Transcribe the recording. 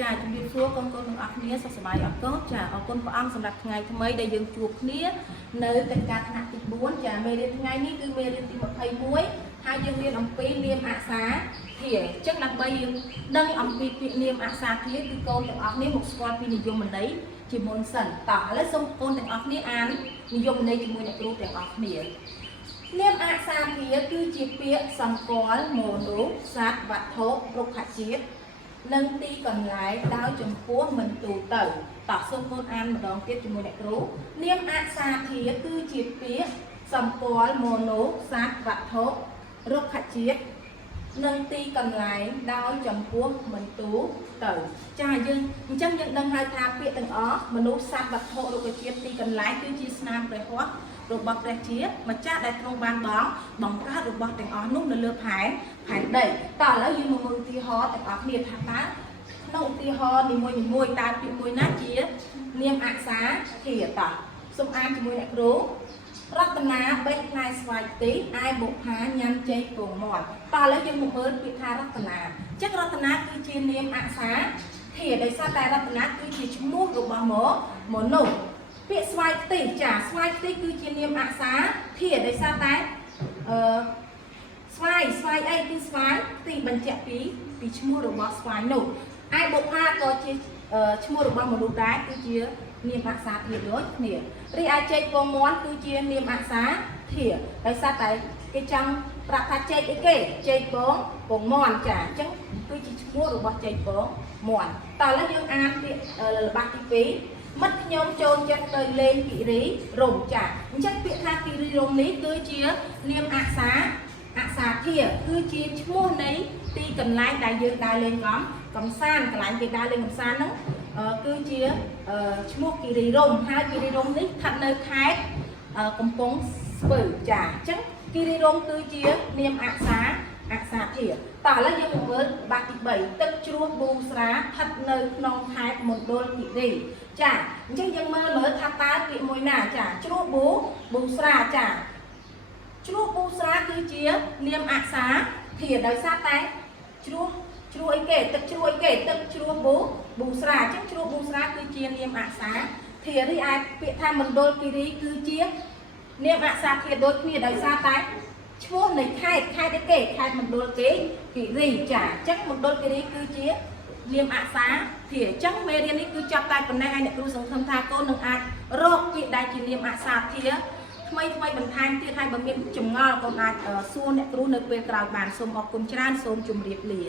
ចាជំរាបសួរកូនទាំងអស់គ្នាសុខសប្បាយអរគុណចាអរគុណព្រះអង្គសម្រាប់ថ្ងៃថ្មីដែលយើងជួបគ្នានៅកិច្ចការថ្នាក់ទី4ចាមេរៀនថ្ងៃនេះគឺមេរៀនទី21ហើយយើងរៀនអំពីនាមអក្សរធាតុអញ្ចឹងដើម្បីយើងដឹងអំពីពាក្យនាមអក្សរធាតុគឺកូនទាំងអស់គ្នាមកស្គាល់ពីនិយមន័យជាមុនសិនតោះឥឡូវសូមកូនទាំងអស់គ្នាអាននិយមន័យជាមួយអ្នកគ្រូទាំងអស់គ្នានាមអក្សរធាតុគឺជាពាក្យសម្គាល់មនុស្សសត្វវត្ថុរុក្ខជាតិនិងទីកន្លែងដោយចំពោះមិនទូទៅតោះសូមកូនអានម្ដងទៀតជាមួយអ្នកគ្រូនាមអក្សរធាតុគឺជាពាក្យសម្គាល់មនុស្សសត្វវត្ថុរុក្ខជាតិនិងទីកន្លែងដោយចំពោះមិនទូទៅចាយើងអញ្ចឹងយើងដឹងហើយថាពាក្យទាំងអស់មនុស្សសត្វវត្ថុរុក្ខជាតិទីកន្លែងគឺជាស្នាមព្រះហស្ថរបស់ព្រះជាម្ចាស់ដែលទ្រង់បានបង្កើតរបស់ទាំងអស់នោះនៅលើផែនដីតោះឥឡូវយើងមកមើលឧទាហរណ៍ទាំងអស់គ្នាថាតើក្នុងឧទាហរណ៍នីមួយៗតើពាក្យមួយណាជានាមអក្សរធាតុតោះសូមអានជាមួយអ្នកគ្រូរតនាបេះផ្លែស្វាយខ្ទិះឯបុប្ផាញ៉ាំចេកពងមាត់តោះឥឡូវយើងមកមើលពាក្យថារតនាអញ្ចឹងរតនាគឺជានាមអក្សរធាតុដោយសារតែរតនាគឺជាឈ្មោះរបស់មនុស្សពាក្យស្វាយខ្ទិះចាស្វាយខ្ទិះគឺជានាមអក្សរធាតុដោយសារតែស្វាយអីគឺស្វាយខ្ទិះបញ្ជាក់ពីឈ្មោះរបស់ស្វាយនោះឯបុប្ផាក៏ជាឈ្មោះរបស់មនុស្សដែរគឺជានាមអក្សរធាតុដូចគ្នារីឯចេកពងមាន់គឺជានាមអក្សរធាតុដោយសារតែគេចង់ប្រាប់ថាចេកអីគេចេកពងមាន់ចាអញ្ចឹងគឺជាឈ្មោះរបស់ចេកពងមាន់តើឥឡូវយើងអានពាក្យល្បះទី2មិត្តខ្ញុំចូលចិត្តទៅលេងគិរីរម្យចាអញ្ចឹងពាក្យថាគិរីរម្យនេះគឺជានាមអក្សរធាតុគឺជាឈ្មោះនៃទីកន្លែងដែលយើងដើរលេងកំសាន្តកន្លែងគេដើរលេងកំសាន្តហ្នឹងគឺជាឈ្មោះគិរីរម្យហើយគិរីរម្យនេះស្ថិតនៅខេត្តកំពង់ស្ពឺចាអញ្ចឹងគិរីរម្យគឺជានាមអក្សរធាតុតោះឥឡូវយើងមកមើលបាត់ទី3ទឹកជ្រោះប៊ូស្រាស្ថិតនៅក្នុងខេត្តមណ្ឌលគិរីចាអញ្ចឹងយើងមើលថាតើពាក្យមួយណាចាជ្រោះប៊ូស្រាចាជ្រោះប៊ូស្រាគឺជានាមអក្សរធាតុដោយសារតែជ្រោះអីគេទឹកជ្រោះអីគេទឹកជ្រោះប៊ូស្រាអញ្ចឹងជ្រោះប៊ូស្រាគឺជានាមអក្សរធាតុរីឯពាក្យថាមណ្ឌលគិរីគឺជានាមអក្សរធាតុដូចគ្នាដោយសារតែឈ្មោះនៃខេត្តអីគេខេត្តមណ្ឌលគិរីចាអញ្ចឹងមណ្ឌលគិរីគឺជានាមអក្សរធាតុអញ្ចឹងមេរៀននេះគឺចាប់តែប៉ុណ្ណេះហើយអ្នកគ្រូសង្ឃឹមថាកូននឹងអាចរកពាក្យដែលជានាមអក្សរធាតុថ្មីបន្ថែមទៀតហើយបើមានចម្ងល់កូនអាចសួរអ្នកគ្រូនៅពេលក្រោយបានសូមអរគុណច្រើនសូមជម្រាបលា